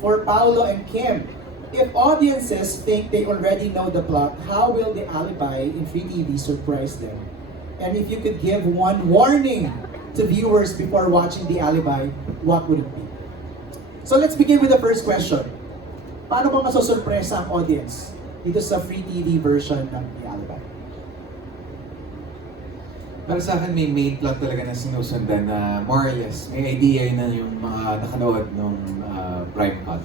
For Paolo and Kim, if audiences think they already know the plot, how will the alibi in Free TV surprise them? And if you could give one warning to viewers before watching the alibi, what would it be? So let's begin with the first question. Paano ba masosurpresa ang audience dito sa Free TV version ng The Alibi? Para sa akin, may main plot talaga na sinusundan na more or less, may idea yun na yung mga nakanood nung Prime Cut.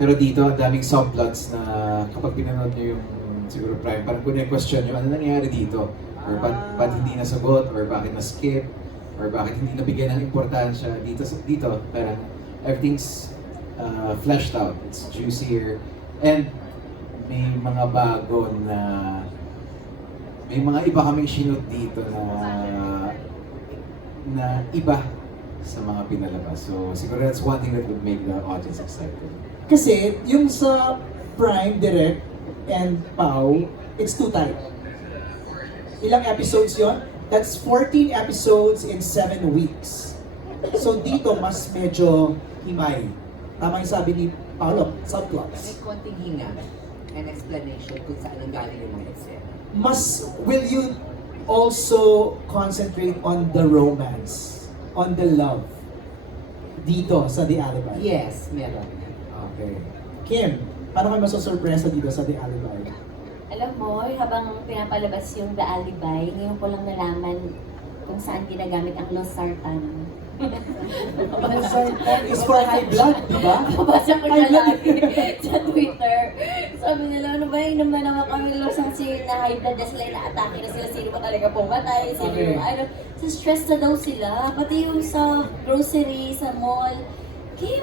Pero dito, ang daming subplots na kapag pinanood nyo yung siguro Prime, parang kung question nyo, ano nangyari dito? Or ba't hindi nasagot? Or bakit na-skip? Or bakit hindi nabigyan ng importansya? Dito parang everything's fleshed out. It's juicier. And may mga bago na may mga iba kaming sinut dito na iba sa mga pinalabas. So siguro that's one thing that would make the audience excited. Kasi yung sa Prime, Direct, and Pau, it's too tight. Ilang episodes yon? That's 14 episodes in 7 weeks. So dito, mas medyo himay. Tama yung sabi ni Paolo, May subplots. konting hinga and explanation kung saan ang galing yung mga eksena. Will you also concentrate on the romance, on the love, dito sa The Alibi? Yes, meron. Okay. Kim, paano kayo masosurpresa dito sa The Alibi? Alam mo, habang pinapalabas yung The Alibi, ngayon ko lang nalaman kung saan ginagamit ang losartan. Losartan is for high blood, di ba? Nabasa ko High na blood. lagi sa Twitter. Sabi nila, ano ba, inom na naman kami losartan na high blood na sila, inaatake na sila, sino ba talaga pumatay, sino Okay. yung ano. Sa stress na daw sila, pati yung sa grocery, sa mall. Kim,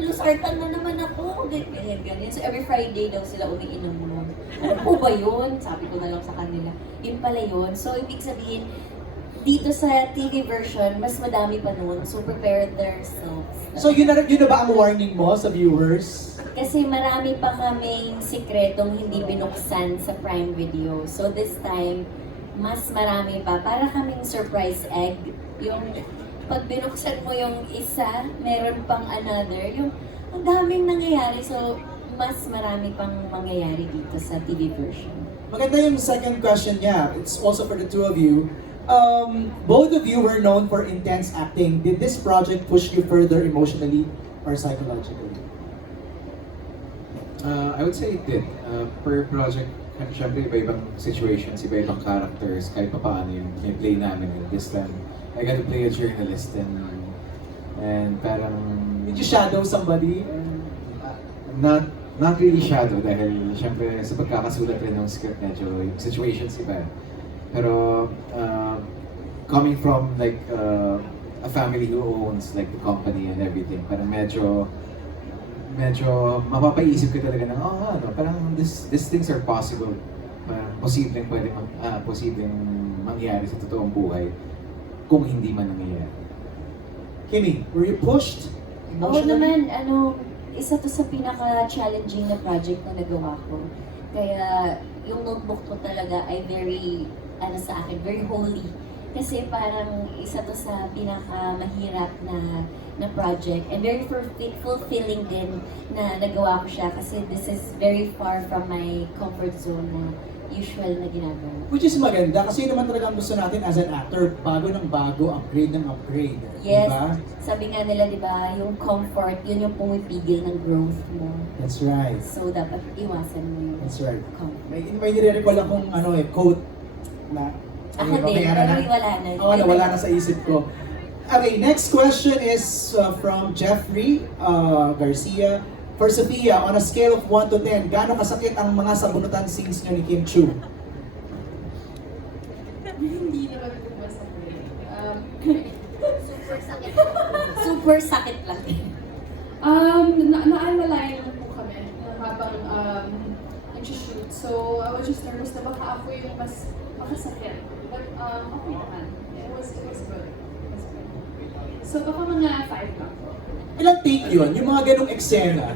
losartan na naman ako. Ganyan. So every Friday daw sila umiinom nun. Ano po ba yun? Sabi ko na lang sa kanila. Yun pala yun. So ibig sabihin, dito sa TV version, mas madami pa nun. So prepare themselves. So yun na ba ang warning mo sa viewers? Kasi marami pa kaming sikretong hindi binuksan sa Prime Video. So this time, mas marami pa. Para kaming surprise egg. Yung pag binuksan mo yung isa, meron pang another. Yung ang daming nangyayari. So mas marami pang mangyayari dito sa TV version. Maganda yung second question niya. It's also for the two of you. Both of you were known for intense acting. Did this project push you further emotionally or psychologically? I would say it did. Per project, syempre iba-ibang situations, iba-ibang characters, kahit pa paano yung play namin. This time, I got to play a journalist and parang... Did you shadow somebody? Not really shadow dahil syempre sa pagkakasulat rin ng script medyo yung situations iba. Pero coming from like a family who owns like the company and everything, parang medyo mapapaisip ka talaga ng parang these things are possible. Posibleng posibleng mangyari sa totoong buhay kung hindi man nangyayari. Kimmy, were you pushed Oo emotionally? naman, isa to sa pinaka-challenging na project na nagawa ko. Kaya yung notebook ko talaga ay very, sa akin, very holy. Kasi parang isa to sa pinaka-mahirap na project. And very fulfilling din na nagawa ko siya kasi this is very far from my comfort zone na usual na ginagawa. Which is maganda kasi yun naman talaga ang gusto natin as an actor, bago ng bago, upgrade ng upgrade. Yes, Diba? sabi nga nila, di ba, yung comfort, yun yung pumipigil ng growth mo. That's right. So, dapat iwasan mo yung That's right. comfort. May nire-recall akong quote na Ako din, mamaya pero wala na. Wala na sa isip ko. Okay, next question is from Jeffrey Garcia. For Sophia, on a scale of 1 to 10, gaano kasakit ang mga sabunutan scenes niyo ni Kim Chu? Hindi naman po masakit. Super sakit. Super sakit lang. Naalalayan naman po kami habang nag-shoot. So, I was just nervous na baka ako yung mas makasakit. But, okay naman. It was good. So, baka mga 5 lang po. Ilang take yun? Yung mga ganong eksena?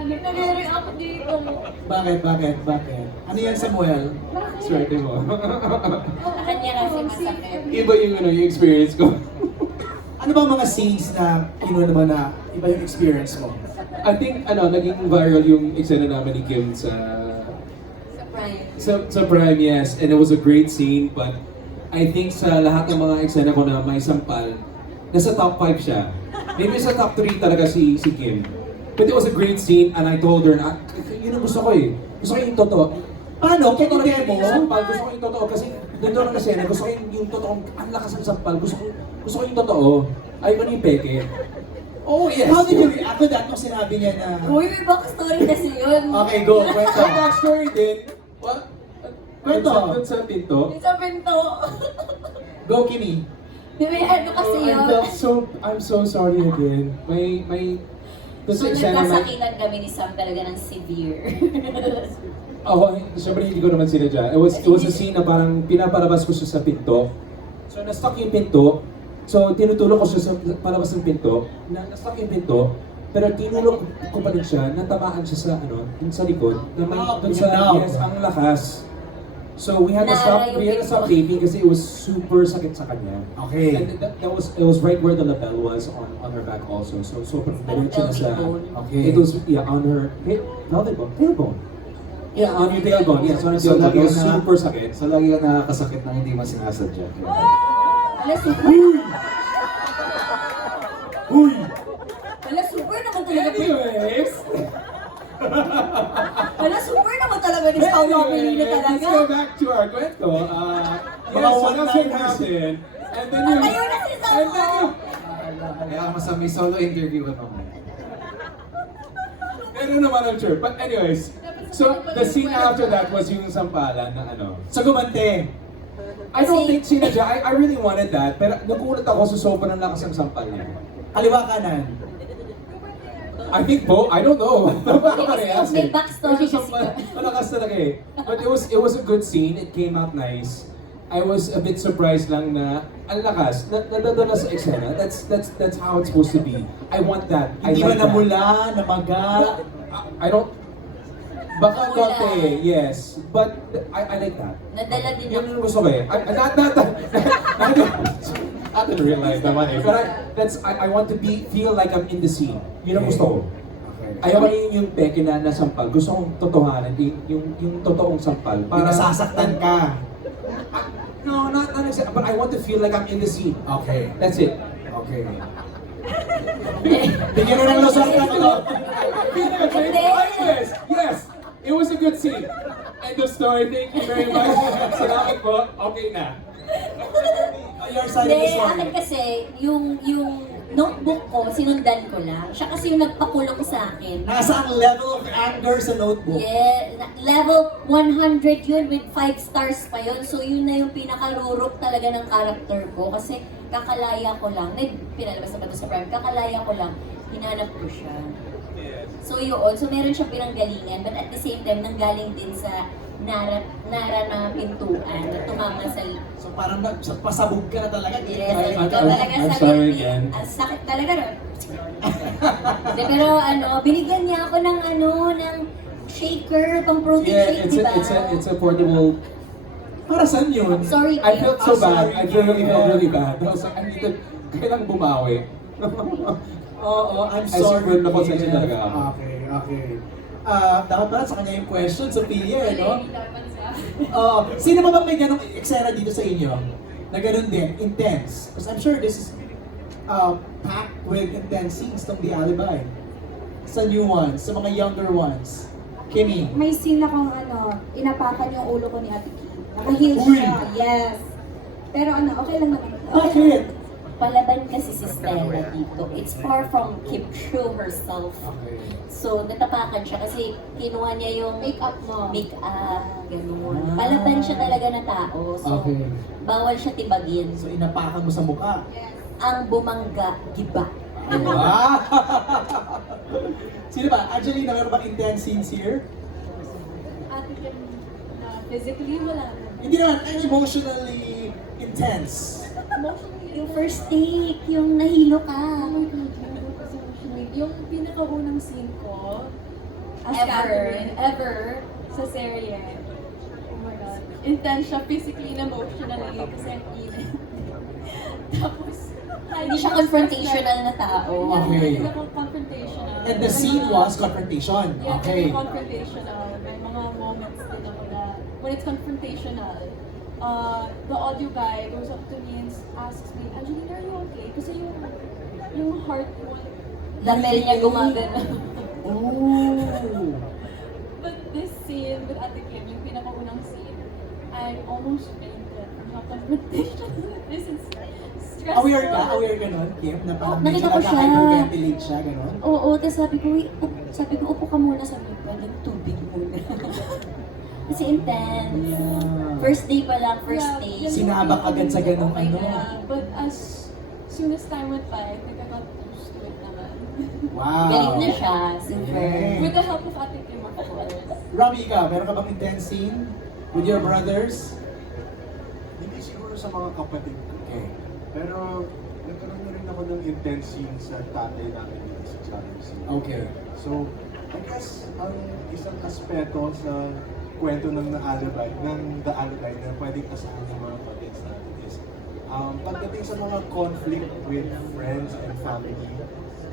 Nag-react dito. Bakit? Ano yan, Samuel? Swerte mo. Sa kanya kasi masakit. Iba yung experience ko. Ano ba mga scenes na, naman na iba yung experience mo? I think, naging viral yung eksena namin ni Kim sa Prime, yes. And it was a great scene, but I think sa lahat ng mga eksena ko na may sampal, nasa top 5 siya. Maybe sa top 3 talaga si Kim. But it was a great scene, and I told her, yun ang gusto ko eh. Gusto ko yung totoo. Paano? Can you Totoo demo? yung sampal, gusto ko yung totoo kasi nandun ang eksena, gusto ko yung totoong, ang lakas ng sampal, gusto ko yung totoo. Ayaw ko na yung peke. Oh, yes. How did you react to that nung sinabi niya na... Uy, may backstory kasi yun. Okay, go. Kwento. Sa backstory din, what? Kwento. Dun sa pinto. Yung sa pinto. Go, Kimi. Di ba ano kasi yun? I'm so sorry again. Dun So, sa eksena na, nagkasakitan kami ni Sam talaga ng severe. syempre hindi ko naman sinadya. It was a scene na parang pinapalabas ko siya sa pinto. So na-stuck yung pinto. So tinutulok ko siya sa palabas ng pinto. Na-stuck yung pinto. Pero tinulok ko pa rin siya, natamaan siya sa dun sa likod. Na may, dun sa, yes, ang lakas. So we had to stop taping kasi it was super sakit sa kanya. Okay. And it was right where the lapel was on her back also. So diretso na sa Okay. It was on her tailbone. Yeah, on your tailbone. Yes, on her So, tailbone. It was lagi na- super sakit. So lagi ka nakakasakit ng hindi mo sinasadya. Ala, super. Uy! Ala, super naman talaga. Anyways, Ala, super naman talaga ni Paolo Abilino let's talaga. go back to our kwento. Yes, so that's what happened. And then you... Ayaw na si Sam And then you... Kaya mas may solo interview ka naman. Pero naman ang sure. But anyways, so the scene after that was yung sampalan na So, gumante. I don't think sinadya. I really wanted that. Pero nagulat ako sa sobrang lakas ng sampal niya. Kaliwa kanan. I think both. I don't know. Kasi may backstory kasi ka. Malakas talaga eh. But it was a good scene. It came out nice. I was a bit surprised lang na ang lakas. Nandun na sa eksena. That's how it's supposed to be. I want that. I Hindi ba like that. namula, namaga? I don't... Baka Namula. konti, yes. But I like that. Nadala din Yun ako. yung gusto ko eh. Not in real life naman eh. But I want to feel like I'm in the scene. Yun ang gusto ko. Okay. Ayaw ko yung peke na nasampal. Gusto kong totohanan, yung totoong sampal. Yung nasasaktan ka. No, not exactly. But I want to feel like I'm in the scene. Okay. That's it. Okay. Bigyan mo ng lusot ka ko. Anyways, yes, it was a good scene. End of story. Thank you very much. Salamat po. Okay na. Your side of the Hindi, story. akin kasi, yung notebook ko, sinundan ko lang. Siya kasi yung nagpakulong sa akin. Nasa ang level of anger sa notebook. Yeah, level 100 yun with 5 stars pa yun. So yun na yung pinakarurok talaga ng character ko. Kasi kakalaya ko lang, pinalabas na ba ito sa Prime, kakalaya ko lang, hinanap ko siya. So yun, so meron siyang pinanggalingan, but at the same time, nanggaling din sa nara na pintuan na tumama sa... So parang pasabog ka na talaga. Yes, I'm ito talaga sorry sabi again. ang sakit talaga no? Hindi, pero binigyan niya ako ng ng shaker, pang protein Yeah, shake, di ba? it's a portable. Para saan yun? Sorry, I felt so bad. sorry. I really felt really bad. I was like, I need to, kailang bumawi. Oo, I'm Ay, sorry. siguro napasensya talaga ako. Okay. Dapat pala sa kanya yung question, Sophia, no? Hindi dapat sa... Sino ba bang may ganong eksena dito sa inyo? Na ganun din, intense? Because I'm sure this is packed with intense scenes ng The Alibi. Sa new ones, sa mga younger ones. Kimi. May scene akong inapakan yung ulo ko ni Ate Kim. Naka-heels Uy! siya, yes. Pero okay lang naman. Bakit? Palaban kasi si Stella dito. It's far from Kim Chiu herself. Okay. So, natapakan siya kasi kinuha niya yung Make-up mo. make-up, gano'n. Ah. Palaban siya talaga na tao. So, Okay. bawal siya tibagin. So inapakan mo sa mukha. Ang bumangga, giba. Wow! Sino ba? Angelina, meron bang intense scenes here? Ate Kim na physically, wala na. Hindi naman, emotionally intense. Emotionally, Yung first take, yung nahilo ka. oh my God, meron ko sa emotionally. Yung pinakaunang scene ko, as Ever. Catherine, ever, sa serye. Oh my God. Intense siya physically and emotionally kasi ang init. Tapos, Hindi siya confrontational na tao. Okay. Hindi ako confrontational. And the scene was confrontation. Yeah, Okay. very confrontational. May mga moments din ako na when it's confrontational, the audio guy goes up to me and asks me, Angelina, are you okay? Kasi yung heart mo. Lamel niya gumagano. Oh. But this scene with Ate Kim, yung pinakaunang scene, I almost fainted from the confrontation. This is stressful. Aware ka nun, Kim, na parang medyo Nakita ko siya. nagka-hyperventilate siya, gano'n? Oo, tapos sabi ko, upo ka muna. Sabi ko, pwedeng tubig muna. Kasi intense. Yeah. First day pa lang, first Yeah, day. yeah. Sinabak agad sa ganung ano. Yeah, but as soon as time went by, I think I got used to it naman. Wow. Galing na siya, super. Okay. With the help of Ate Kim, of course. Robbie, ka, meron ka bang intense scene with your brothers? Hindi siguro sa mga kapatid ko. Okay. Pero nagkaroon na rin ako ng intense scene sa tatay namin dito sa Channel C. Okay. So, I guess, ang isang aspeto sa kwento ng The Alibi na pwedeng asahan ng mga kapatids natin is pagdating sa mga conflict with friends and family,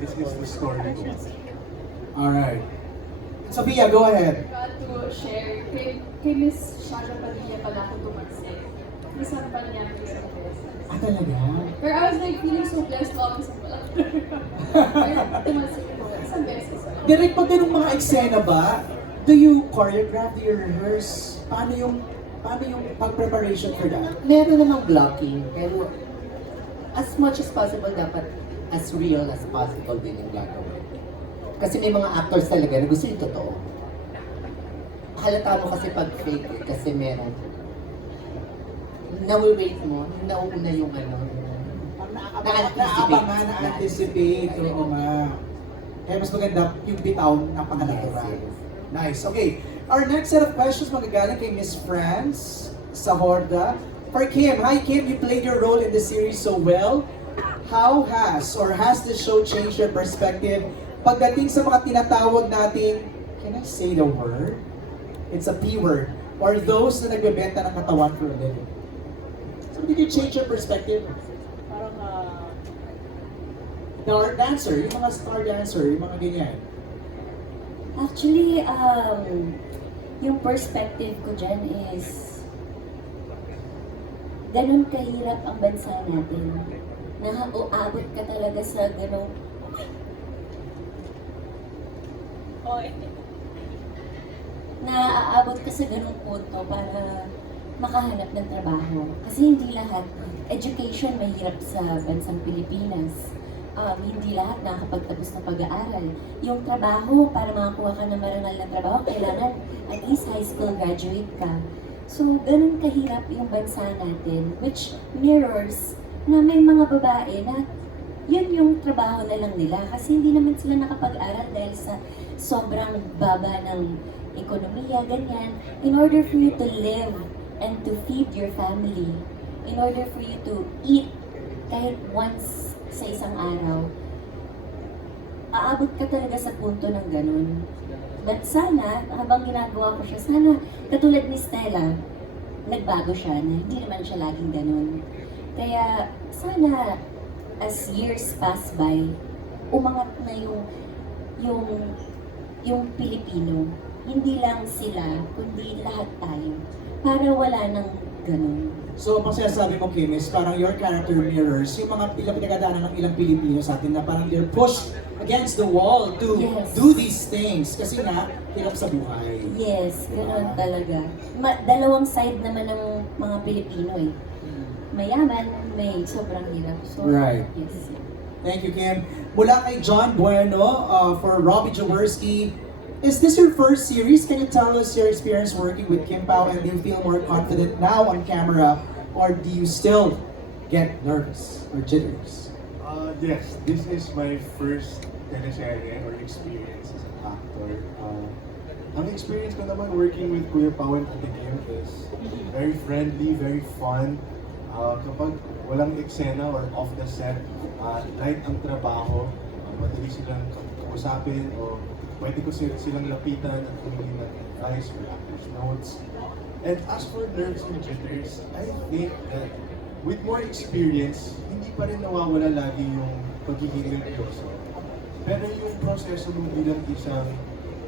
this is the story ko. Alright. Sophia, go ahead. Got to share kay Miss Shara Padilla pala ako tumansik. Isang pa niya ako isang beses. Ah, talaga? Pero I was like feeling so blessed to ako sa pala. Pero tumansik ko isang beses. Direct pag ganung mga eksena ba, do you choreograph, do you rehearse? Paano yung pag-preparation for that? Meron namang blocking, pero as much as possible, dapat as real as possible din yung gagawin. Kasi may mga actors talaga na gusto yung totoo. Halata mo kasi pag fake eh, kasi meron. Nawi-wait mo, nauuna yung ano. Naabangan, na-anticipate. Oo nga. Kaya mas maganda yung bitaw na panganatural. Yes, yes. Nice. Okay. Our next set of questions magagaling kay Miss France Sahorda. For Kim. Hi Kim, you played your role in the series so well. How has the show changed your perspective pagdating sa mga tinatawag nating, can I say the word? It's a P word. Or those na nagbebenta ng katawan for a living. So did you change your perspective? Parang dancer, yung mga star dancer, yung mga ganyan. Actually, yung perspective ko dyan is ganun kahirap ang bansa natin. Uabot ka talaga sa ganung naaabot ka sa ganung punto para makahanap ng trabaho. Kasi hindi lahat, education mahirap sa bansang Pilipinas. Hindi lahat nakakapagtapos ng pag-aaral. Yung trabaho, para makakuha ka ng marangal na trabaho, kailangan at least high school graduate ka. So, ganun kahirap yung bansa natin, which mirrors na may mga babae na yun yung trabaho na lang nila. Kasi hindi naman sila nakapag-aral dahil sa sobrang baba ng ekonomiya, ganyan. In order for you to live and to feed your family, in order for you to eat kahit once sa isang araw, aabot ka talaga sa punto ng ganun. But sana, habang ginagawa ko siya, sana katulad ni Stella, nagbago siya na hindi naman siya laging ganun. Kaya sana, as years pass by, umangat na yung Pilipino. Hindi lang sila, kundi lahat tayo. Para wala nang ganun. So, pag sinasabi mo, Kim, is parang your character mirrors yung mga pinagdaanan ng ilang Pilipino sa atin na parang they're pushed against the wall to Yes. do these things. Kasi nga, hirap sa buhay. Yes, ganun talaga. Dalawang side naman ng mga Pilipino eh. Mayaman, may sobrang hirap. So, Right. yes. Thank you, Kim. Mula kay John Bueno for Robbie Jaworski. Is this your first series? Can you tell us your experience working with Kim Pao, and do you feel more confident now on camera, or do you still get nervous or jitters? Yes, this is my first teleserye or experience as an actor. Ang experience ko naman working with Kuya Pao and Ate Kim is very friendly, very fun. Kapag walang eksena or off the set, light ang trabaho, madali silang kausapin o pwede ko silang lapitan at humingi ng advice or actors notes. And as for nerves and jitters, I think that with more experience, hindi pa rin nawawala lagi yung pagiging nervyoso. Pero yung proseso mo bilang isang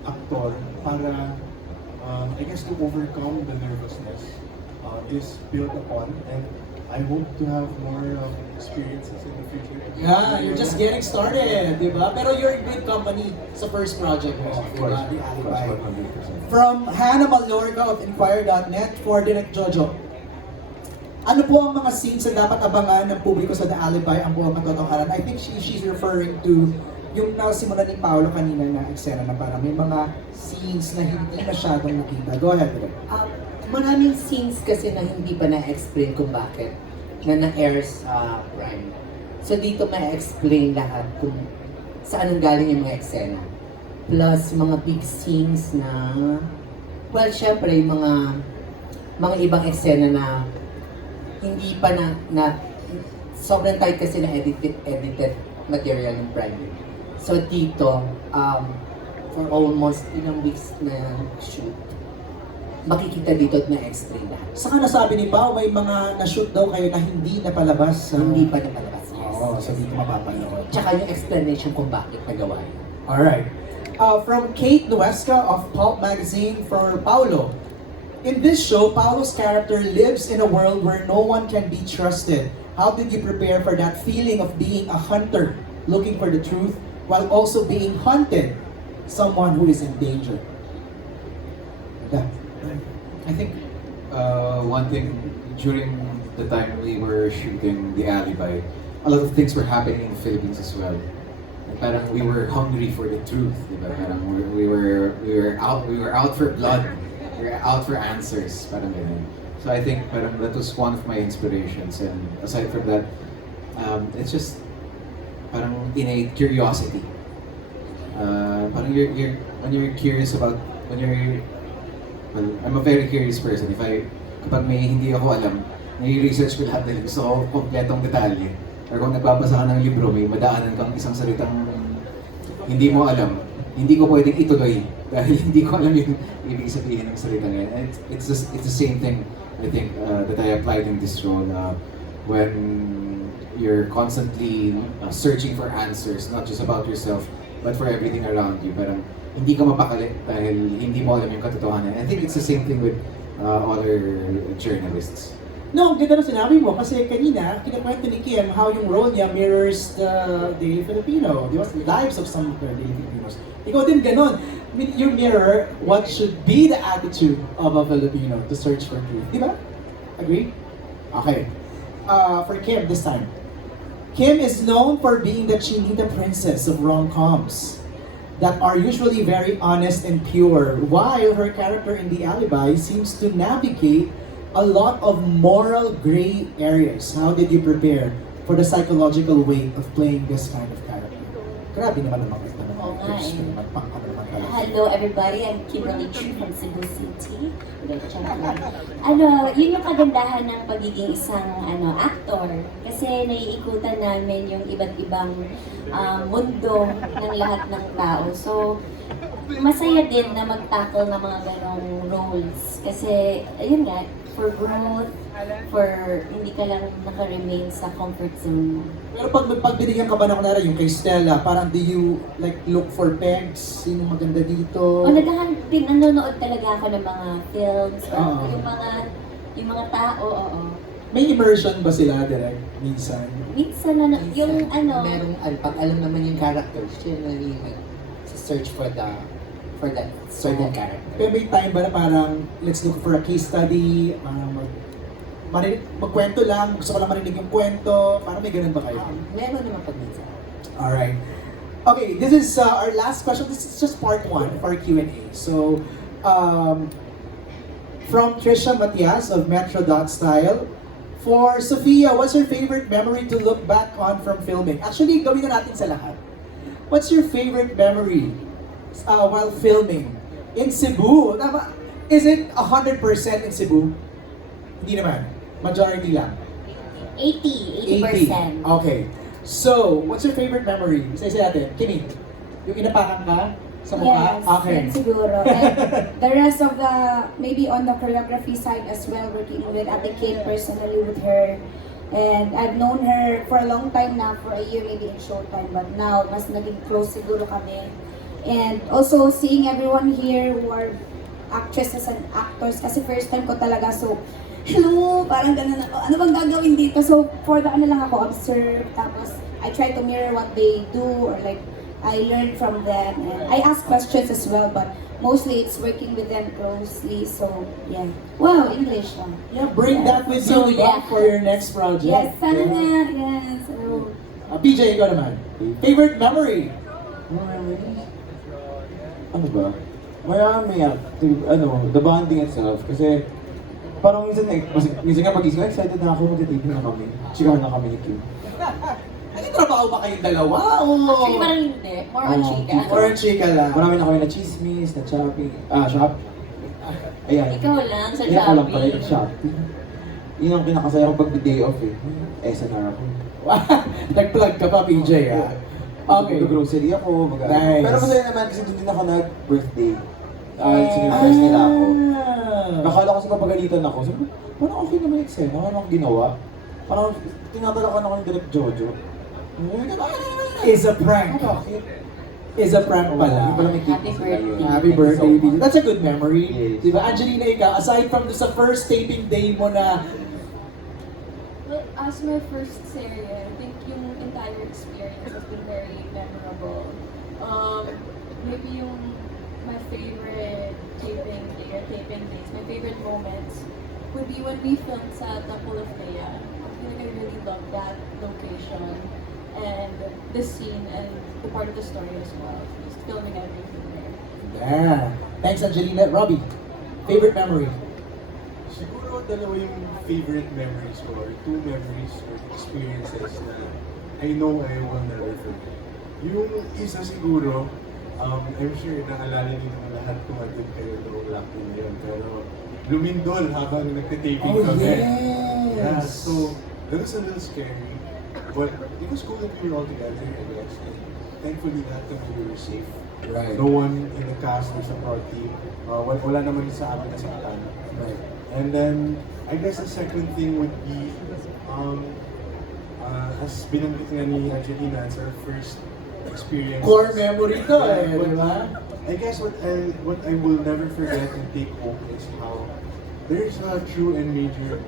aktor para, I guess, to overcome the nervousness is built upon, and I hope to have more experiences in the future. Yeah, you're just getting started, di ba? Pero you're in good company sa first project mo, Of di course, ba? The of course, Alibi. 100%. From Hannah Malorga of Inquirer.net for Direct Jojo. Ano po ang mga scenes na dapat abangan ng publiko sa The Alibi ang buong katotohanan? I think she's referring to yung nasimulan ni Paolo kanina na eksena na parang may mga scenes na hindi masyadong nakita. Go ahead, Direk. Maraming scenes kasi na hindi pa na-explain kung bakit na na-air sa Prime. So dito ma-explain lahat kung saan ang galing yung mga eksena. Plus mga big scenes na, well, syempre yung mga ibang eksena na hindi pa na sobrang tight kasi na edited material ng Prime. So dito, for almost ilang weeks na shoot, makikita dito at na-explain lahat. Saka nasabi ni Pao, may mga na-shoot daw kayo na hindi napalabas. Hindi pa napalabas. Yes. Oo, so dito mapapanood. Tsaka yung explanation kung bakit nagawa yun. Alright. From Kate Nuesca of Pulp Magazine for Paolo. In this show, Paolo's character lives in a world where no one can be trusted. How did you prepare for that feeling of being a hunter, looking for the truth, while also being hunted, someone who is in danger? Yeah. I think one thing during the time we were shooting The Alibi, a lot of things were happening in the Philippines as well. And parang we were hungry for the truth, diba? Parang we were out for blood. We were out for answers, parang ganun. So I think parang that was one of my inspirations, and aside from that, it's just parang innate curiosity. Parang when you're curious about well, I'm a very curious person. Kapag may hindi ako alam, nai-research ko lahat dahil gusto ko kompletong detalye. Or kung nagbabasa ka ng libro, may madaanan kang isang salitang hindi mo alam, hindi ko pwedeng ituloy dahil hindi ko alam yung ibig sabihin ng salitang yan. And it's the same thing, I think, that I applied in this role. When you're constantly searching for answers, not just about yourself, but for everything around you. Parang hindi ka mapakali dahil hindi mo alam yung katotohanan. I think it's the same thing with other journalists. No, ang ganda na sinabi mo kasi kanina, kinakwento ni Kim how yung role niya mirrors the Daily Filipino, di ba? Lives of some Daily Filipinos. Ikaw din ganon. You mirror what should be the attitude of a Filipino to search for truth. Di ba? Agree? Okay. For Kim this time. Kim is known for being the chinita princess of rom-coms that are usually very honest and pure, while her character in The Alibi seems to navigate a lot of moral gray areas. How did you prepare for the psychological weight of playing this kind of character? Grabe naman ang mga Oo nga eh. naman pala. Hello everybody, I'm Kimberly Chu from Cebu City. Yun yung kagandahan ng pagiging isang actor. Kasi naiikutan namin yung iba't ibang mundo ng lahat ng tao. So, masaya din na mag-tackle ng mga ganong roles. Kasi, ayun nga, for growth, for hindi ka lang naka-remain sa comfort zone mo. Pero pag binigyan ka ba na kunwari yung kay Stella, parang do you like look for pegs? Sino maganda dito? O nanonood talaga ako ng mga films, or Oo. yung mga tao, oo. May immersion ba sila direct minsan? Minsan yung Merong, pag alam naman yung character, siya na yung search for that certain character. Pero may time ba na parang let's look for a case study, magkwento lang, gusto ko lang marinig yung kwento, parang may ganun ba kayo? Meron naman pag minsan. Alright. Okay, this is our last question. This is just part 1 of our Q&A. So, from Trisha Matias of Metro.style, for Sophia, what's your favorite memory to look back on from filming? Actually, gawin na natin sa lahat. What's your favorite memory while filming? In Cebu? Tama? Is it 100% in Cebu? Hindi naman. Majority lang. 80%. Okay. So, what's your favorite memory? Isa-isa natin. Kimi, yung inapakan ka sa mukha? Yes, Okay. yun siguro. And the rest of the, maybe on the choreography side as well, working with Ate Kate personally with her And I've known her for a long time na, for a year maybe in Showtime, but now mas naging close siguro kami. And also seeing everyone here who are actresses and actors, kasi first time ko talaga, so hello, parang ganun ako, ano bang gagawin dito? So for the ano lang ako, observe, tapos I try to mirror what they do, or like I learn from them, and I ask questions as well, but mostly it's working with them closely, so yeah. Wow, English. Yeah, bring that with So, you yeah. for your next project. Yes, sana Yeah. nga, yes. So, PJ, ikaw naman. Favorite memory? Ano ba? Marami the bonding itself. Kasi parang minsan nga pag-isip ko, excited na ako, magtitipin na kami. Chikahan na kami ni Kim. Nagtrabaho ba kayong dalawa? Actually, parang hindi. More on chika. Or chika lang? Marami na kami na chismis, na shopping. Shop. Ayan. Ikaw lang sa Kaya ko lang pala shopping. yung shopping. Yun ang kinakasaya ko pag day off eh. SNR ako. Nag-plug ka pa, PJ, ah. Okay. Mag-grocery ako, Nice. Pero masaya naman kasi doon din ako nag-birthday. Sinurprise nila ako. Nakala ko sa papagalitan ako. Sabi ko, parang okay naman yung eksena. Ano ang ginawa? Parang tinatalakan ako ng Direk Jojo. Is a prank. Is a prank pala. Yung pala may cake Happy sila yun. birthday. Happy birthday, PJ. That's a good memory. Yes. Diba, Angelina, ikaw, aside from the sa first taping day mo na Well, as my first series, I think yung entire experience has been very memorable. Maybe yung my favorite taping day or taping days, my favorite moments would be when we filmed sa Temple of Thea. I feel like I really love that location and the scene and the part of the story as well. Just filming everything there. yeah. Thanks, Angelina. Robbie, favorite memory? Siguro dalawa yung favorite memories ko, or two memories or experiences na I know I will never forget. Yung isa siguro, I'm sure naalala niyo naman lahat kung andun kayo noong lockdown na yun, pero lumindol habang nagtitaping Oh, kami. yes! Yeah, so that was a little scary, but it was cool that we were all together, I guess. And thankfully lahat kami we were safe. Right. No one in the cast or sa prod team. Wala naman sa amin nasaktan. Right. And then, I guess the second thing would be, as binanggit nga ni Angelina, it's our first experience. Core memory to eh, But di ba? I guess what I will never forget and take home is how there's a true and major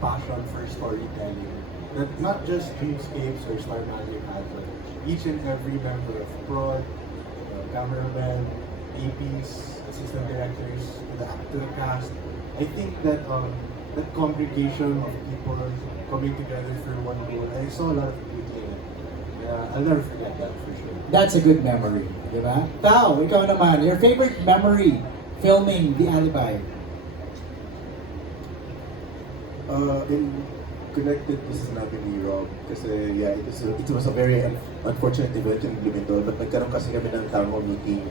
passion for storytelling. That not just Dreamscapes or Star Magic had, but each and every member of prod, cameraman, APs, assistant directors, to the cast. I think that that congregation of people coming together for one goal, I saw a lot of beauty in it. I'll never forget that for sure. That's a good memory, di ba? Tao, ikaw naman, your favorite memory filming The Alibi? Connected to sa sinabi ni Rob kasi yeah, it was a very unfortunate event in Lumindol, but nagkaroon kasi kami ng town hall meeting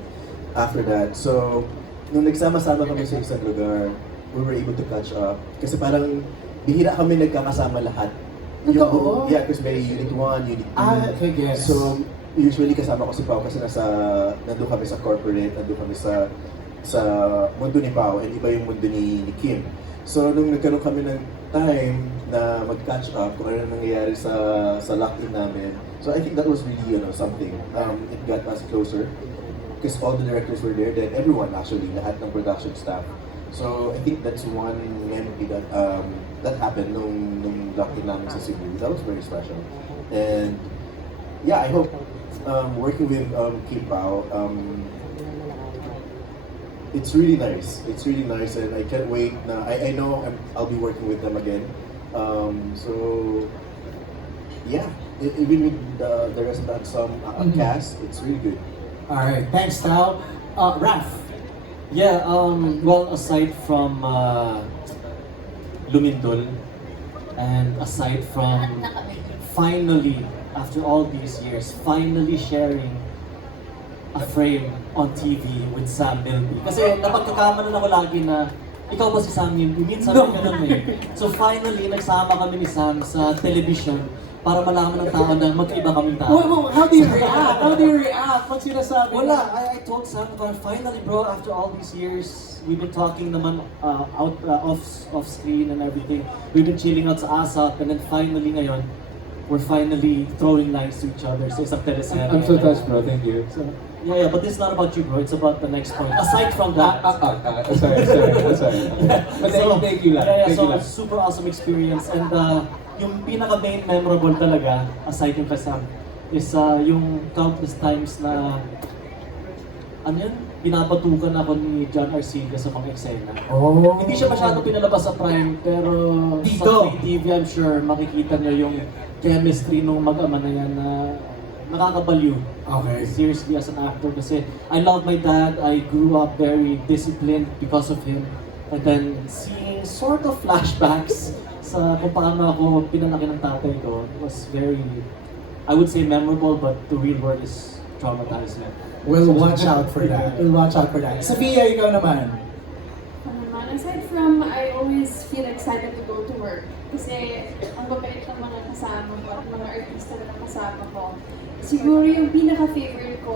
after that. So, nung nagsama-sama kami sa isang lugar, we were able to catch up. Kasi parang bihira kami nagkakasama lahat. Totoo? Yeah, kasi may Unit 1, Unit 2. Okay, yes. So, usually kasama ko si Pao kasi nandun kami sa corporate, nandun kami sa mundo ni Pao, and iba yung mundo ni Kim. So, nung nagkaroon kami ng time na mag-catch up kung ano nangyayari sa lock-in namin. So, I think that was really, something. It got us closer because all the directors were there, then everyone actually, lahat ng production staff. So, I think that's one memory that happened nung lock-in namin sa Cebu. That was very special. And, yeah, I hope working with Kim Pao, it's really nice. It's really nice, and I can't wait. I know I'll be working with them again. So yeah, even with the rest of that cast, it's really good. All right, thanks, Tao. Raph, Yeah, well, aside from Lumindol, and aside from finally, after all these years, finally sharing a frame on TV with Sam Milby. Kasi napagkakamalan ako lagi na ikaw ba si Sam Milby? Minsan no. Ganun eh. So finally, nagsama kami ni Sam sa television para malaman ng tao na magkaiba kaming tao. How do you react? How do you react? Pag sinasabi Wala, I told Sam, finally bro, after all these years, we've been talking naman off screen and everything. We've been chilling out sa ASAP, and then finally ngayon, we're finally throwing lines to each other sa isang teleserye. I'm so touched, bro. Thank you. So, yeah, but this is not about you, bro. It's about the next point. Aside from that. Sorry. But thank you lang. Yeah, Thank so you lang. super awesome experience. And yung pinaka-main memorable talaga, aside yung kasam, is yung countless times na, ano yun? Pinapatukan ako ni John Arcilla sa mga eksena. Oh. Hindi siya masyado pinalabas sa Prime, pero Dito. sa Free TV, I'm sure makikita niyo yung chemistry nung mag-ama na yan na nakakabaliw. Okay. Seriously, as an actor, kasi I love my dad. I grew up very disciplined because of him. And then seeing sort of flashbacks sa kung paano ako pinalaki ng tatay ko was very, I would say memorable, but the real word is traumatizing. We'll watch out for that. We'll watch out for that. Sophia, ikaw naman. Aside from, I always feel excited to go to work. Kasi ang babait ng mga kasama ko at mga artista na kasama ko. Siguro yung pinaka-favorite ko